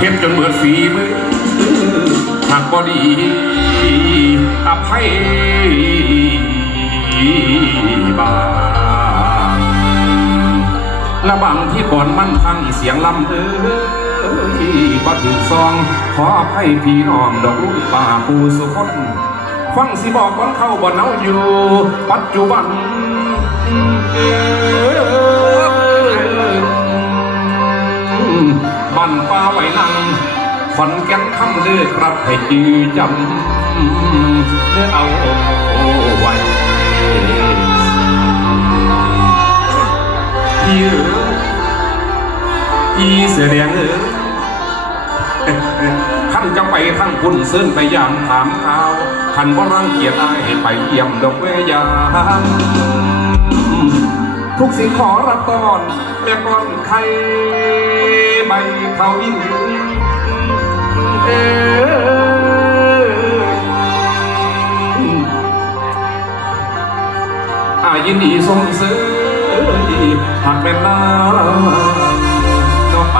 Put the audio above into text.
เฮ็ดจนเบิดฝีมือหากบ่ดีอภัยบางละบังที่ก่อนมันพังเสียงลำบ่ถึงซองขออภัยพี่น้องดอกลูกป่าผู้สุคนฟังสิบอกก่อนเข้าบ่เนาอยู่ปัจจุบันบันป่าไว้นั่งขอนแก่นคำเลือครับให้จือจำเลือเอาไว้อีเสียแดงท่านจะไปทั้งคุณเส้นไปยามถามข่าวท่านว่ารังเกียจอายให้ไปเยี่ยมดอกเวยามทุกสิ่งขอรับตอนแม่ก้อนไข่ใบเขาอินยินดีส่งเสริมหากเป็นน้าน้องไป